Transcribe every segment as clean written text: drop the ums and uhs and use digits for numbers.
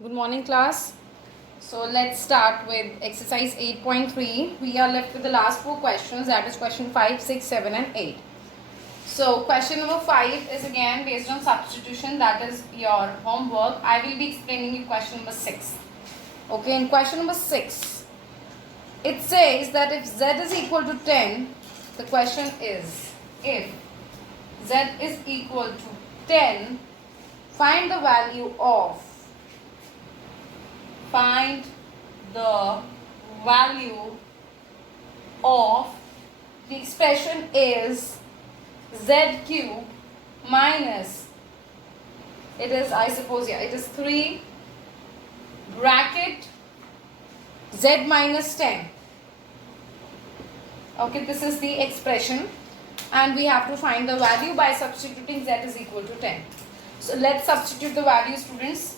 Good morning, class. So let's start with exercise 8.3. We are left with the last four questions, that is question 5, 6, 7 and 8. So question number 5 is again based on substitution, that is your homework. I will be explaining you question number 6. Okay, in question number 6, it says that if z is equal to 10, the question is if z is equal to 10, find the value of the expression is z cube minus, it is, I suppose, yeah, it is 3 bracket z minus 10. Okay, this is the expression and we have to find the value by substituting z is equal to 10. So let's substitute the value, students.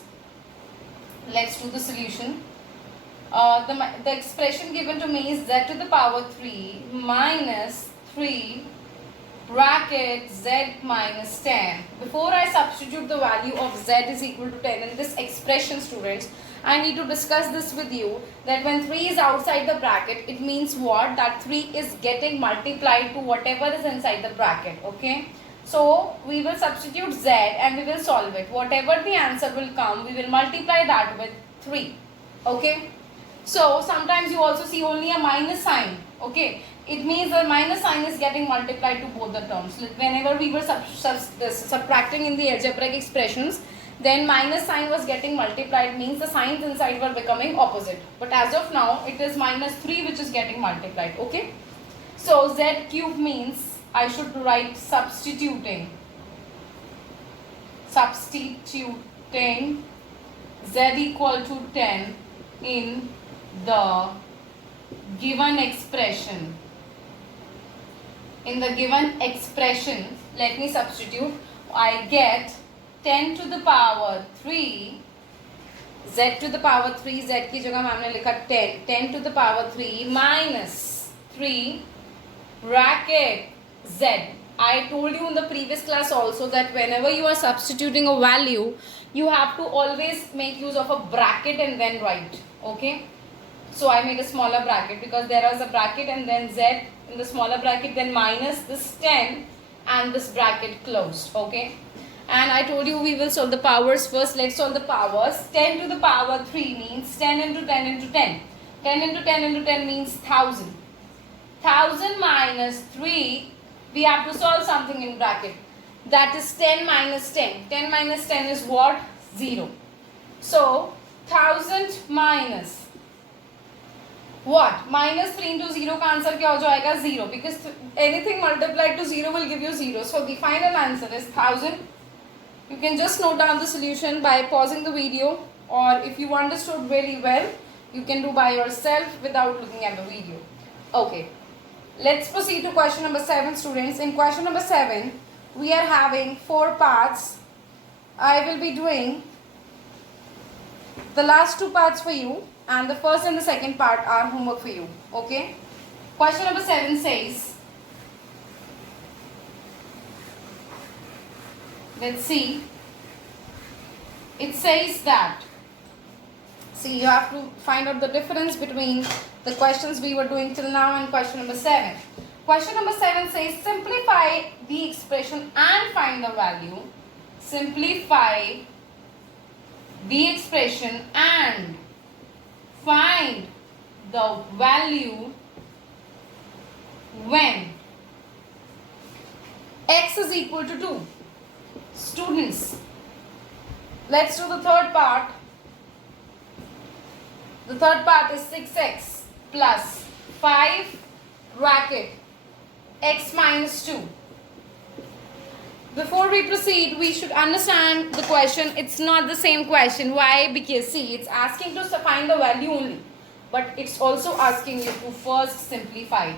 Let's do the solution. The expression given to me is z to the power 3 minus 3 bracket z minus 10. Before I substitute the value of z is equal to 10 in this expression, students, I need to discuss this with you that when 3 is outside the bracket, it means what? That 3 is getting multiplied to whatever is inside the bracket. Okay. So we will substitute z and we will solve it. Whatever the answer will come, we will multiply that with 3. Okay. So sometimes you also see only a minus sign. Okay. It means the minus sign is getting multiplied to both the terms. Whenever we were subtracting in the algebraic expressions, then minus sign was getting multiplied, means the signs inside were becoming opposite. But as of now, it is minus 3 which is getting multiplied. Okay. So z cube means I should write substituting z equal to 10 in the given expression. In the given expression, let me substitute. I get 10 to the power 3, z to the power 3, z की जगह हमने लिखा 10 to the power 3 minus 3 bracket z. I told you in the previous class also that whenever you are substituting a value, you have to always make use of a bracket and then write. Okay. So I made a smaller bracket because there was a bracket and then z in the smaller bracket, then minus this 10 and this bracket closed. Okay. And I told you we will solve the powers first. Let's solve the powers. 10 to the power 3 means 10 into 10 into 10. 10 into 10 into 10 means 1000. 1000 minus 3, we have to solve something in bracket. That is 10 minus 10. 10 minus 10 is what? 0. So 1000 minus what? Minus 3 into 0 का answer क्या हो जाएगा? 0. Because anything multiplied to 0 will give you 0. So the final answer is 1000. You can just note down the solution by pausing the video, or if you understood really well, you can do by yourself without looking at the video. Okay. Let's proceed to question number 7, students. In question number 7, we are having 4 parts. I will be doing the last 2 parts for you, and the first and the second part are homework for you. Okay. Question number 7 says, let's see. It says that, see, you have to find out the difference between the questions we were doing till now and question number 7. Question number 7 says simplify the expression and find the value. Simplify the expression and find the value when x is equal to 2. Students, let's do the third part. The third part is 6x plus 5 bracket x minus 2. Before we proceed, we should understand the question. It's not the same question. Why? Because see, it's asking to find the value only, but it's also asking you to first simplify.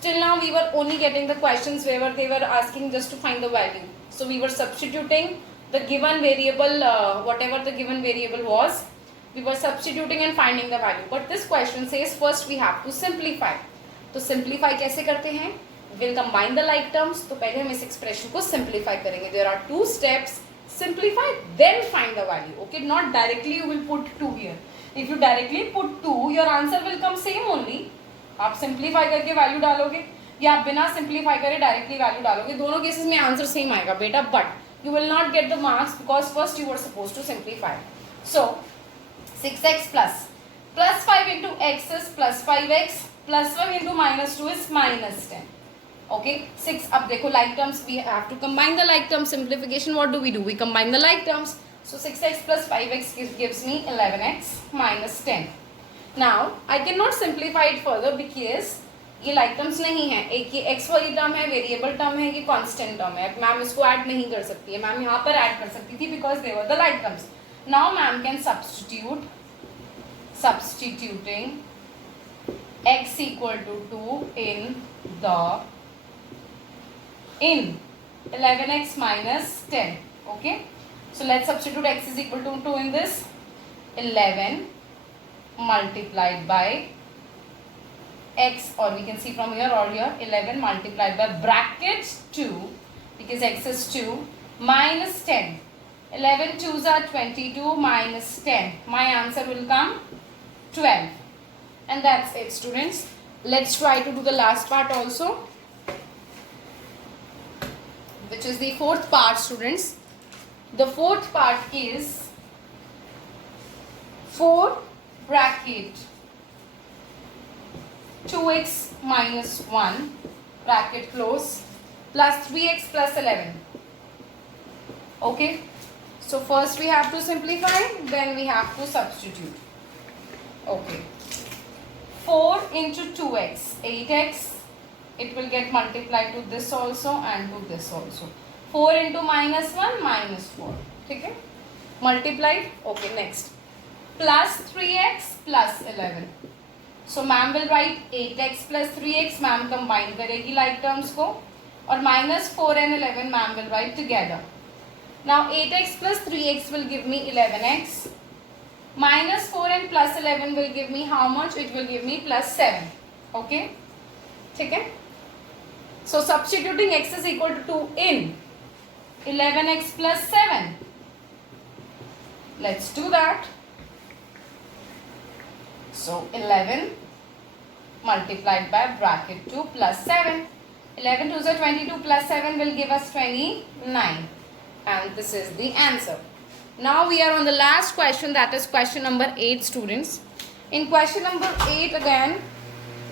Till now we were only getting the questions where they were asking just to find the value. So we were substituting the given variable, whatever the given variable was, we were substituting and finding the value. But this question says first we have to simplify. तो simplify कैसे करते हैं? We'll combine the like terms. तो पहले हम इस expression को simplify करेंगे. There are 2 steps simplify then find the value. Okay, not directly you will put 2 here. If you directly put 2, your answer will come same only. आप simplify करके value डालोगे या आप बिना simplify करे directly value डालोगे, दोनों cases में answer same आएगा बेटा, but you will not get the marks because first you were supposed to simplify. So 6x plus 5 into x is plus 5x plus 5 into minus 2 is minus 10. Okay, 6. अब देखो like terms, we have to combine the like terms. Simplification, what do? We combine the like terms. So 6x plus 5x gives me 11x minus 10. Now I cannot simplify it further because ये like terms नहीं है. एक ये x वाली term है, variable term है, ये constant term है. मैम इसको ऐड नहीं कर सकती है. मैम यहाँ पर ऐड कर सकती थी because they were the like terms. Now ma'am can substituting x equal to 2 in 11x minus 10. Okay, so let's substitute x is equal to 2 in this. 11 multiplied by x, or we can see from here or here, 11 multiplied by bracket 2 because x is 2 minus 10. 11 2s are 22 minus 10. My answer will come 12. And that's it, students. Let's try to do the last part also, which is the fourth part, students. The fourth part is 4 bracket 2x minus 1 bracket close plus 3x plus 11. Okay, so first we have to simplify, then we have to substitute. Okay, 4 into 2x, 8x. It will get multiplied to this also and to this also. 4 into minus 1, minus 4. Okay, multiplied. Okay, next. Plus 3x plus 11. So ma'am will write 8x plus 3x. Ma'am combine करेगी like terms को. और minus 4 and 11 ma'am will write together. Now 8x plus 3x will give me 11x. Minus 4 and plus 11 will give me how much? It will give me plus 7. Okay, ठीक है. So substituting x is equal to 2 in 11x plus 7. Let's do that. So 11 multiplied by bracket 2 plus 7. 11 2s are 22 plus 7 will give us 29. And this is the answer. Now we are on the last question, that is question number 8, students. In question number 8 again,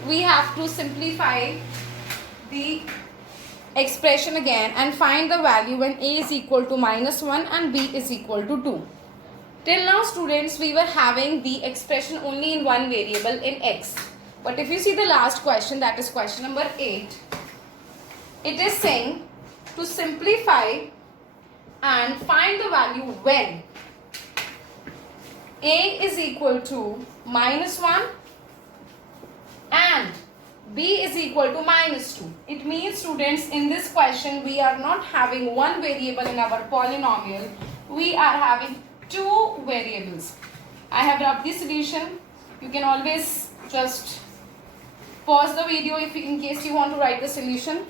we have to simplify the expression again and find the value when a is equal to minus 1 and b is equal to 2. Till now, students, we were having the expression only in one variable in x. But if you see the last question, that is question number 8, it is saying to simplify and find the value when a is equal to minus 1 and b is equal to minus 2. It means, students, in this question we are not having one variable in our polynomial, we are having two variables. I have rubbed the solution. You can always just pause the video if in case you want to write the solution.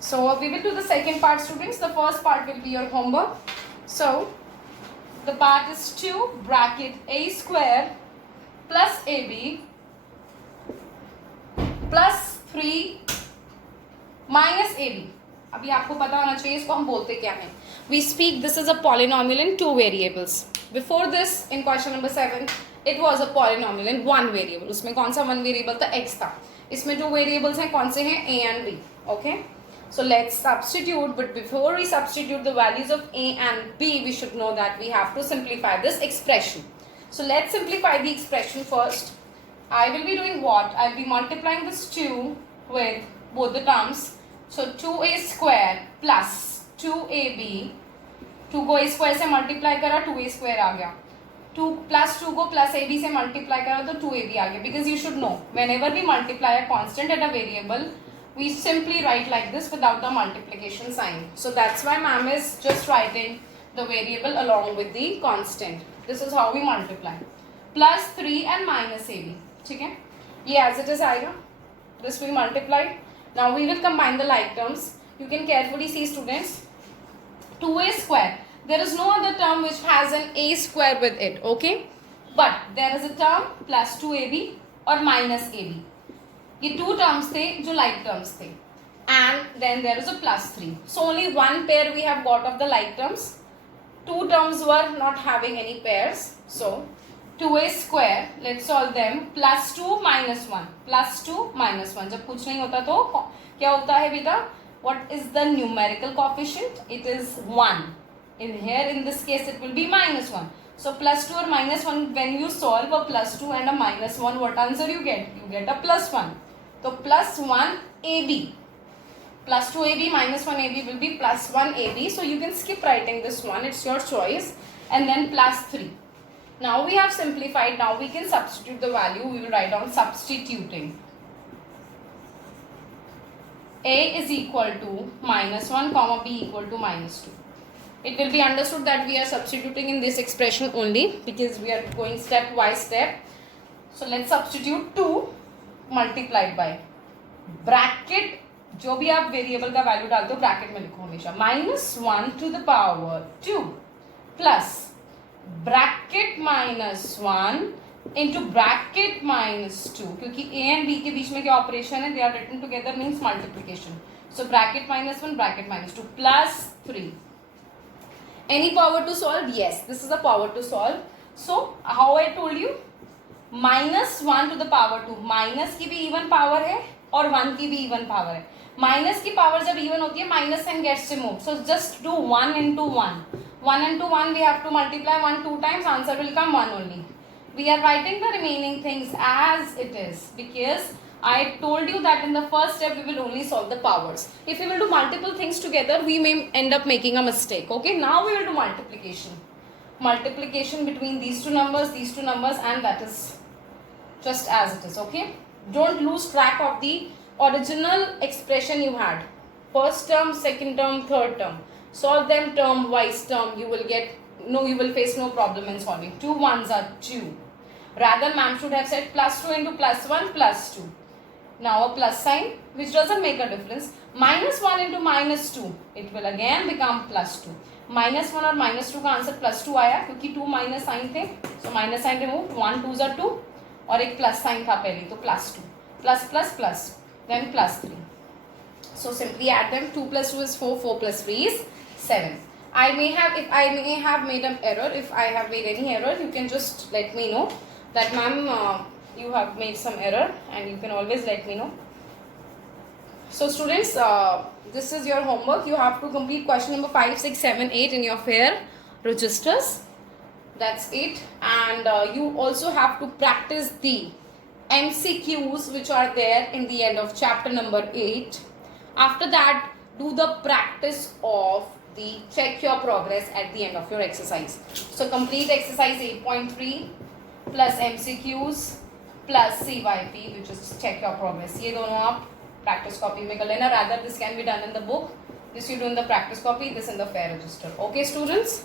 So we will do the second part, students. The first part will be your homework. So the part is 2 bracket a square plus ab plus 3 minus ab. अभी आपको पता होना चाहिए इसको हम बोलते क्या हैं. We speak this is a polynomial in two variables. Before this, in question number 7, it was a polynomial in one variable. उसमें कौन सा one variable था? X था. इसमें two variables हैं, कौन से हैं? A and B. Okay. So let's substitute, but before we substitute the values of a and b, we should know that we have to simplify this expression. So let's simplify the expression first. I will be doing what? I will be multiplying this 2 with both the terms. So 2a square plus 2ab, 2 को a square से multiply करा 2a square आ गया. 2 plus 2 को plus ab से multiply करा तो 2ab आ गया. Because you should know, whenever we multiply a constant at a variable, we simply write like this without the multiplication sign. So that's why ma'am is just writing the variable along with the constant. This is how we multiply. Plus 3 and minus ab. ठीक है? ये as it is आएगा. This we multiply. Now we will combine the like terms. You can carefully see, students. 2a square. There is no other term which has an a square with it, okay? But there is a term plus 2ab और minus ab. ये two terms थे जो like terms थे, and then there is a plus 3. So only one pair we have got of the like terms. Two terms were not having any pairs. So 2a square, let's solve them. Plus 2 minus 1. Plus 2 minus 1. जब कुछ नहीं होता तो क्या होता है बेटा? What is the numerical coefficient? It is 1. In here, in this case, it will be minus 1. So plus 2 or minus 1, when you solve a plus 2 and a minus 1, what answer you get? You get a plus 1. So plus 1 AB. Plus 2 AB minus 1 AB will be plus 1 AB. So you can skip writing this one. It's your choice. And then plus 3. Now we have simplified. Now we can substitute the value. We will write down substituting. A is equal to minus 1 comma B equal to minus 2. It will be understood that we are substituting in this expression only because we are going step by step. So let's substitute 2 multiplied by bracket, जो भी आप variable का value डालते हो bracket में लिखो हमेशा, -1 to the power 2 plus bracket -1 into bracket -2, क्योंकि a and b के बीच में क्या ऑपरेशन है, they are written together means multiplication. So bracket -1 bracket -2 plus 3. Any power to solve? Yes, this is a power to solve. So how I told you, -1 to the power 2. Minus की भी even power है और 1 की भी even power है. Minus की power जब even होती है minus sign gets remove. So just do 1 into 1. 1 into 1 we have to multiply 1 2 times. Answer will come 1 only. We are writing the remaining things as it is because I told you that in the first step we will only solve the powers. If we will do multiple things together, we may end up making a mistake. Okay, now we will do multiplication. Multiplication between these two numbers, and that is just as it is. Okay, don't lose track of the original expression you had. First term, second term, third term. Solve them term wise term. You will face no problem in solving. 2 1s are 2. Rather, ma'am should have said plus 2 into plus 1 plus 2. Now a plus sign which doesn't make a difference. -1 into -2, it will again become plus 2. -1 और -2 का answer plus 2 आया क्योंकि 2 minus sign थे. So minus sign remove. 1 2s are 2 और एक plus sign था पहले तो plus 2. Plus plus plus then plus 3. So simply add them. 2 plus 2 is 4. 4 plus 3 is 7. If I may have made an error, if I have made any error, you can just let me know that ma'am you have made some error, and you can always let me know. So students, this is your homework. You have to complete question number 5 6 7 8 in your fair registers. That's it. And you also have to practice the MCQs which are there in the end of chapter number 8. After that, do the practice of the check your progress at the end of your exercise. So complete exercise 8.3 plus MCQs plus CYP, which is check your progress. ये दोनों आप practice copy में कर लेना. Rather this can be done in the book. This you do in the practice copy. This in the fair register. Okay students.